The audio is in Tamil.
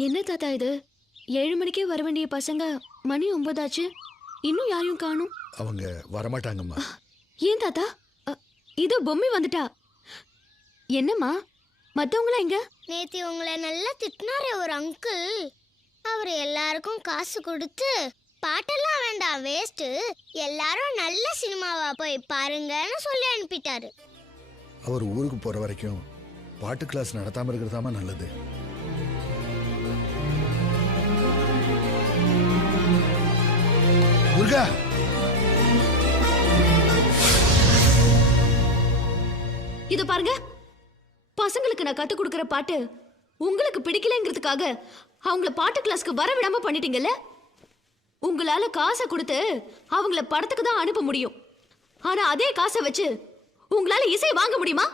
என்ன தாத்தா இது? 7 மணிக்கே வர வேண்டிய பசங்க மணி 9 ஆச்சு. இன்னும் யாரையும் காணும். அவங்க வரமாட்டாங்கம்மா. ஏன் தாத்தா? இது பொம்மி வந்துட்டா. என்னம்மா மத்தவங்கள எங்க? நேத்து உங்களை நல்லா திட்டினாரே ஒரு அங்கிள். அவர் எல்லாருக்கும் காசு கொடுத்து பாட்டெல்லாம் வேண்டாம் வேஸ்ட், எல்லாரும் நல்ல சினிமாவா போய் பாருங்கன்னு சொல்லி அனுப்பிட்டாரு. அவர் ஊருக்கு போற வரைக்கும் பாட்டு கிளாஸ் நடத்தாம இருக்கிறதாமா நல்லது. முருகா, இது பாருங்க, பசங்களுக்கு நான் கத்து கொடுக்கிற பாட்டு உங்களுக்கு பிடிக்கலங்கிறதுக்காக அவங்கள பாட்டு கிளாஸ்க்கு வர விடாம பண்ணிட்டீங்கல்ல. உங்களால காசை கொடுத்து அவங்கள படத்துக்கு தான் அனுப்ப முடியும். ஆனா அதே காசை வச்சு உங்களால இசை வாங்க முடியுமா?